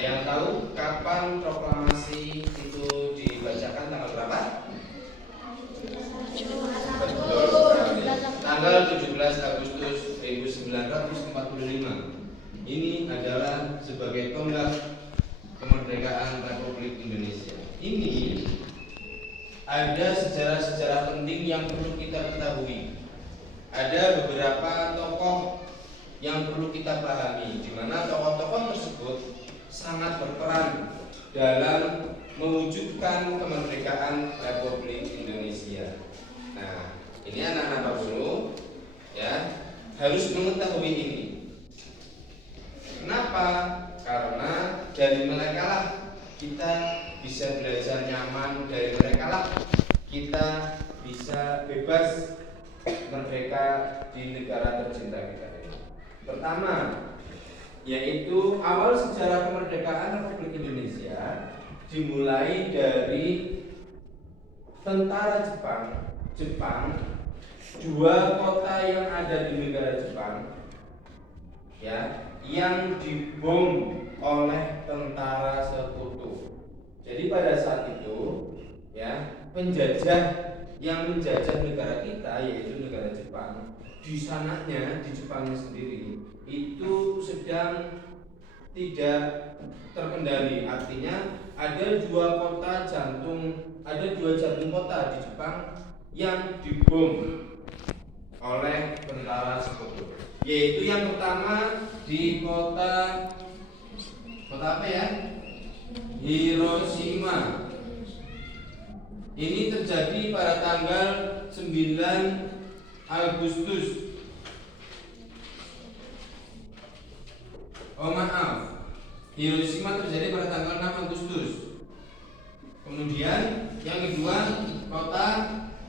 yang tahu kapan proklamasi itu dibacakan, tanggal berapa? Betul. Tanggal 17 Agustus 1945. Ini adalah sebagai tonggak kemerdekaan Republik Indonesia. Ini ada sejarah-sejarah penting yang perlu kita ketahui. Ada beberapa tokoh yang perlu kita pahami, di mana tokoh-tokoh tersebut sangat berperan dalam mewujudkan kemerdekaan Republik Indonesia. Nah, ini anak-anak Pak Guru ya harus mengetahui ini. Kenapa? Karena dari mereka lah kita bisa belajar nyaman, dari mereka lah kita bisa bebas merdeka di negara tercinta kita ini. Pertama, yaitu awal sejarah kemerdekaan Republik Indonesia dimulai dari tentara Jepang, dua kota yang ada di negara Jepang, ya, yang dibom oleh tentara sekutu. Jadi pada saat itu, ya, penjajah yang menjajah negara kita yaitu negara Jepang, di sananya, di Jepangnya sendiri itu sedang tidak terkendali. Artinya ada dua jantung kota di Jepang yang dibom oleh tentara sekutu. Yaitu yang pertama di kota apa ya? Hiroshima. Ini terjadi pada tanggal 9 Agustus. Hiroshima terjadi pada tanggal 6 Agustus. Kemudian yang kedua kota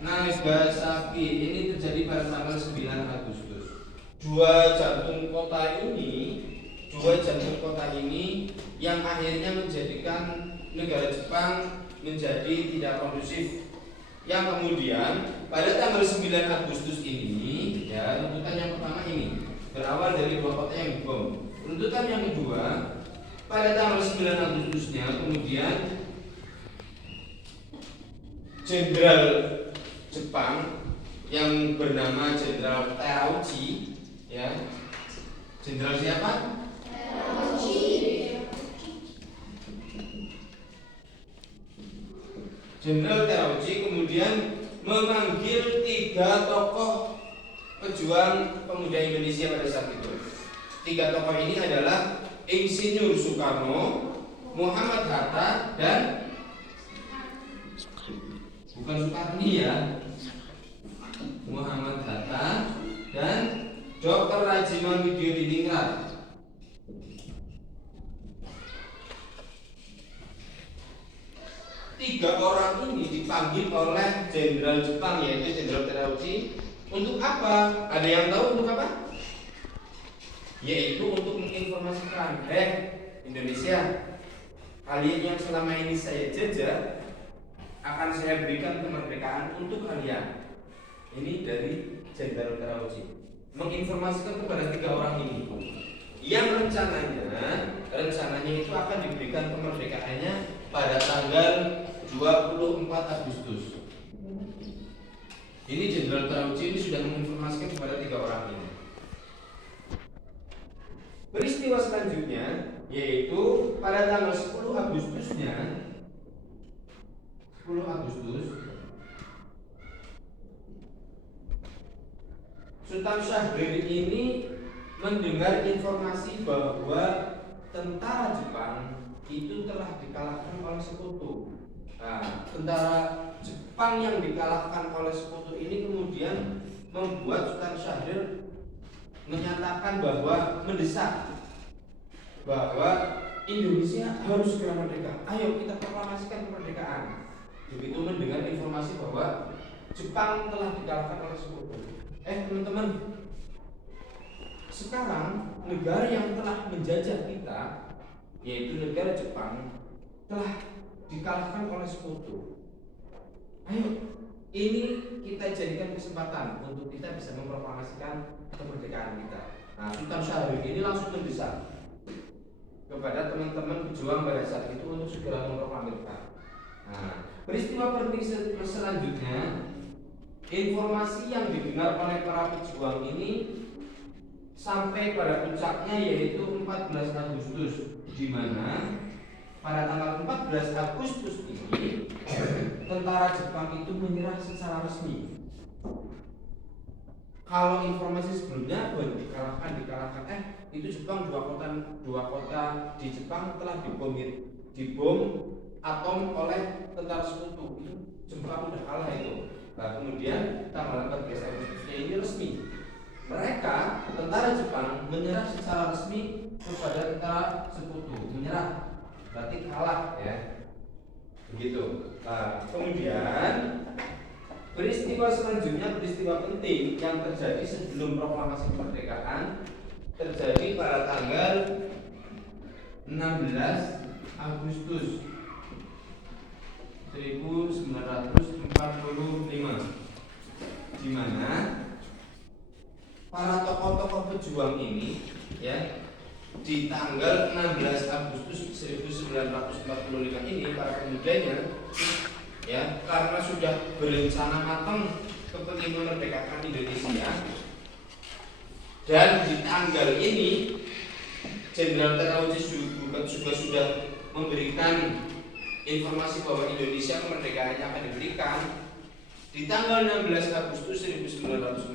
Nagasaki, ini terjadi pada tanggal 9 Agustus. Dua jantung kota ini yang akhirnya menjadikan negara Jepang menjadi tidak kondusif. Yang kemudian pada tanggal 9 Agustus ini, ya, runtutan yang pertama ini berawal dari dua kota yang dibom. Runtutan yang kedua pada tanggal 9 Agustusnya kemudian Jenderal Jepang yang bernama Jenderal Terauchi, ya. Jenderal siapa? Jenderal Terauchi kemudian memanggil tiga tokoh pejuang pemuda Indonesia pada saat itu. Tiga tokoh ini adalah Insinyur Soekarno, Muhammad Hatta, dan bukan Soekarni ya, Muhammad Hatta dan Dr. Rajiman Widyodiningrat. Tiga orang ini dipanggil oleh Jenderal Jepang yaitu Jenderal Terauchi untuk apa? Ada yang tahu untuk apa? Yaitu untuk menginformasikan, Indonesia, kalian yang selama ini saya jajah akan saya berikan kemerdekaan untuk kalian. Ini dari Jenderal Terauchi menginformasikan kepada tiga orang ini yang rencananya itu akan diberikan kemerdekaannya pada tanggal 24 Agustus. Ini Jenderal Terauchi ini sudah menginformasikan kepada tiga orang ini. Peristiwa selanjutnya yaitu pada tanggal 10 Agustus Sultan Syahrir ini mendengar informasi bahwa tentara Jepang itu telah dikalahkan oleh sekutu. Nah, tentara Jepang yang dikalahkan oleh sekutu ini kemudian membuat Sultan Syahrir menyatakan bahwa mendesak bahwa Indonesia harus segera merdeka. Ayo kita proklamasikan kemerdekaan. Begitu mendengar informasi bahwa Jepang telah dikalahkan oleh sekutu. Teman-teman, sekarang negara yang telah menjajah kita yaitu negara Jepang telah dikalahkan oleh sekutu. Ayo, ini kita jadikan kesempatan untuk kita bisa memproklamasikan kemerdekaan kita. Nah, Sultan Syahrir ini langsung mendesak kepada kepada teman-teman pejuang pada saat itu untuk segera memproklamirkan. Nah, peristiwa penting selanjutnya, informasi yang didengar oleh para pejuang ini sampai pada puncaknya yaitu 14 Agustus, di mana pada tanggal 14 Agustus ini tentara Jepang itu menyerah secara resmi. Kalau informasi sebelumnya baru dikalahkan, itu Jepang dua kota di Jepang telah dibom atom oleh tentara sekutu. Jepang udah kalah itu. Nah, kemudian tanggal 14 Agustusnya ini resmi. Mereka tentara Jepang menyerah secara resmi kepada tentara sekutu. Menyerah berarti kalah ya. Begitu. Nah, kemudian peristiwa selanjutnya, peristiwa penting yang terjadi sebelum proklamasi kemerdekaan terjadi pada tanggal 16 Agustus 1945, di mana para tokoh-tokoh pejuang ini ya, di tanggal 16 Agustus 1945 ini para pemudanya ya, karena sudah berencana matang kepentingan memerdekakan Indonesia, dan di tanggal ini Jenderal Terauchi juga sudah memberikan informasi bahwa Indonesia kemerdekaannya akan diberikan. Di tanggal 16 Agustus 1945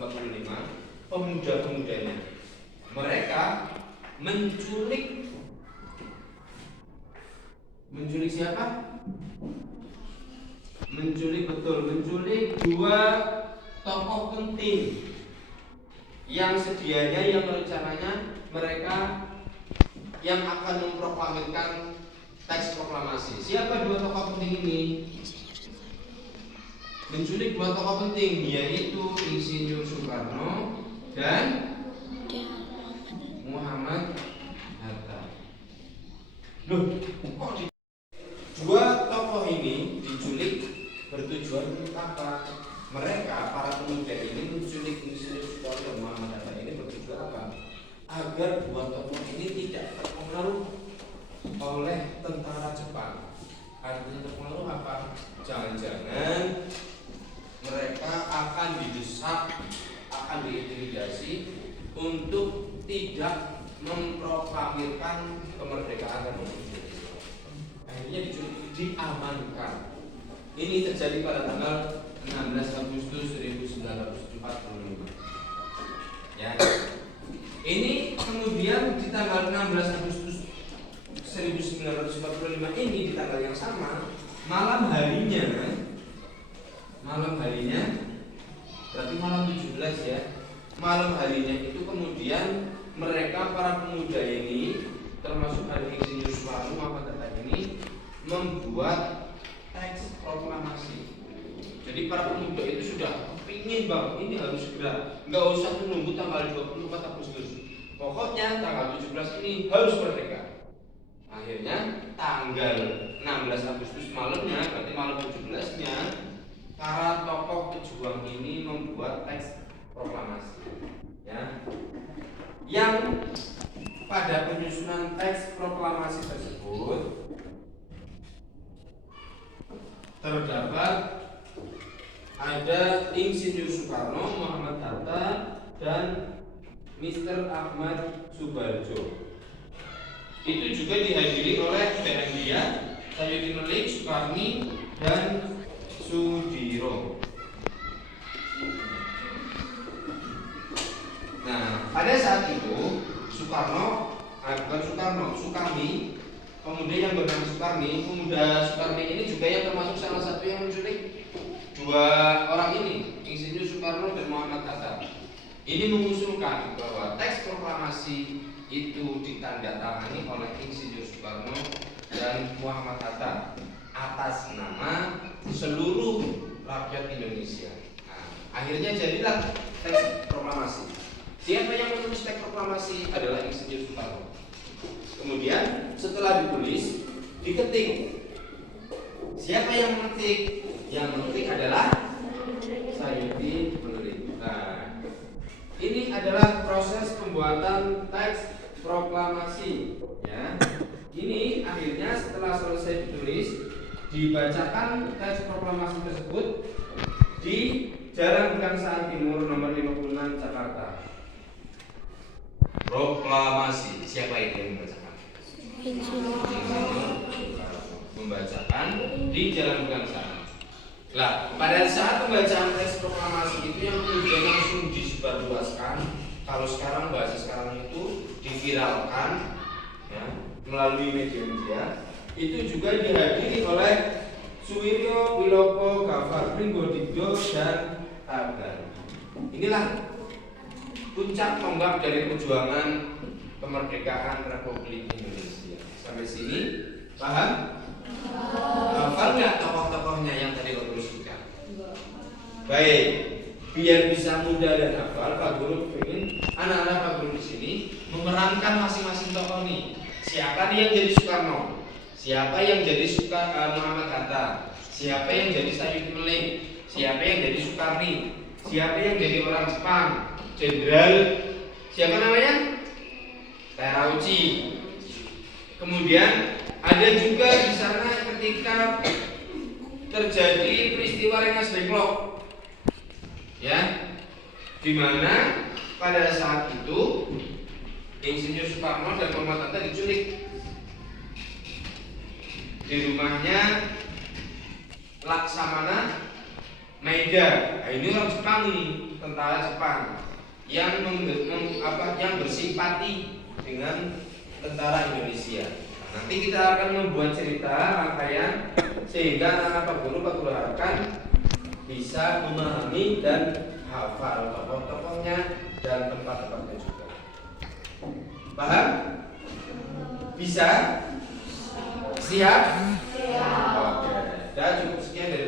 pemuda-pemudanya mereka menculik siapa? Menculik dua tokoh penting yang sedianya, yang rencananya mereka yang akan memproklamirkan teks proklamasi. Siapa dua tokoh penting ini? Menculik dua tokoh penting, yaitu Insinyur Soekarno dan Muhammad Hatta. Loh, kok dua tokoh ini diculik bertujuan untuk apa? Mereka, para pemuda ini menculik Insinyur Soekarno dan Muhammad Hatta ini bertujuan apa? Agar dua tokoh ini tidak terpengaruh oleh tentara Jepang. Artinya terpengaruh apa? Jangan-jangan mereka akan didesak, akan diintimidasi untuk tidak memproklamirkan kemerdekaan Republik Indonesia. Akhirnya diamankan. Ini terjadi pada tanggal 16 Agustus 1945. Ya. Ini kemudian di tanggal 16 Agustus 1945 ini, di tanggal yang sama, malam harinya berarti malam 17 ya. Malam harinya itu kemudian mereka, para pemuda ini, termasuk ada Insinyur Soekarno, Muhammad Hatta ini, membuat teks proklamasi. Jadi para pemuda itu sudah ingin banget, ini harus segera, nggak usah menunggu tanggal 24 Agustus. Pokoknya tanggal 17 ini harus merdeka. Akhirnya tanggal 16 Agustus malamnya, berarti malam 17-nya, para tokoh pejuang ini membuat teks proklamasi. Ya. Yang pada penyusunan teks proklamasi tersebut terdapat ada Insinyur Soekarno, Muhammad Hatta, dan Mr. Ahmad Subarjo. Itu juga dihadiri oleh Berendia, Sayuti Melik, Soekarni, dan Sudiro. Nah, pada saat itu Soekarni, pemuda yang bernama Soekarni ini juga yang termasuk salah satu yang menculik dua orang ini, Insinyur Soekarno dan Muhammad Hatta. Ini mengusulkan bahwa teks proklamasi itu ditandatangani oleh Insinyur Soekarno dan Muhammad Hatta atas nama seluruh rakyat Indonesia. Nah, akhirnya jadilah teks proklamasi. Siapa yang menulis teks proklamasi adalah Insinyur Soekarno. Kemudian setelah ditulis, diketik. Siapa yang mengetik? Yang mengetik adalah Sayuti Melik. Nah, ini adalah proses pembuatan teks proklamasi, ya. Ini akhirnya setelah selesai ditulis, dibacakan teks proklamasi tersebut di Jalan Kebangsaan Timur nomor 56 Jakarta. Proklamasi, siapa itu yang membacakan? Membacakan di Jalan Kebangsaan. Nah, pada saat pembacaan teks proklamasi itu yang kemudian langsung disebarluaskan, kalau sekarang bahasa sekarang itu diviralkan, ya, melalui media-media, itu juga dihadiri oleh Suwiryo Wilopo Gafar Pringgodingo dan Tagar. Inilah puncak tonggak dari perjuangan kemerdekaan Republik Indonesia. Sampai sini paham? Hafal nggak tokoh-tokohnya yang tadi Pak Guru sebutkan? Baik, biar bisa mudah dan hafal, Pak Guru ingin anak-anak Pak Guru di sini memerankan masing-masing tokoh nih. Siapa nih yang jadi Soekarno? Siapa yang jadi Muhammad Hatta? Siapa yang jadi Sayuti Meling? Siapa yang jadi Soekarni? Siapa yang jadi orang Jepang? Jenderal siapa namanya? Terauchi. Kemudian ada juga di sana ketika terjadi peristiwa Rengas Dengklok, ya, di mana pada saat itu Insinyur Soekarno dan Muhammad Hatta diculik di rumahnya Laksamana Maeda. Nah, ini orang Jepang nih, tentara Jepang yang yang bersimpati dengan tentara Indonesia. Nanti kita akan membuat cerita rangkaian sehingga anak Pak Guru harapkan bisa memahami dan hafal tokoh-tokohnya dan tempat-tempatnya juga. Paham? Bisa? Siap? Oke. Dan cukup sekian dari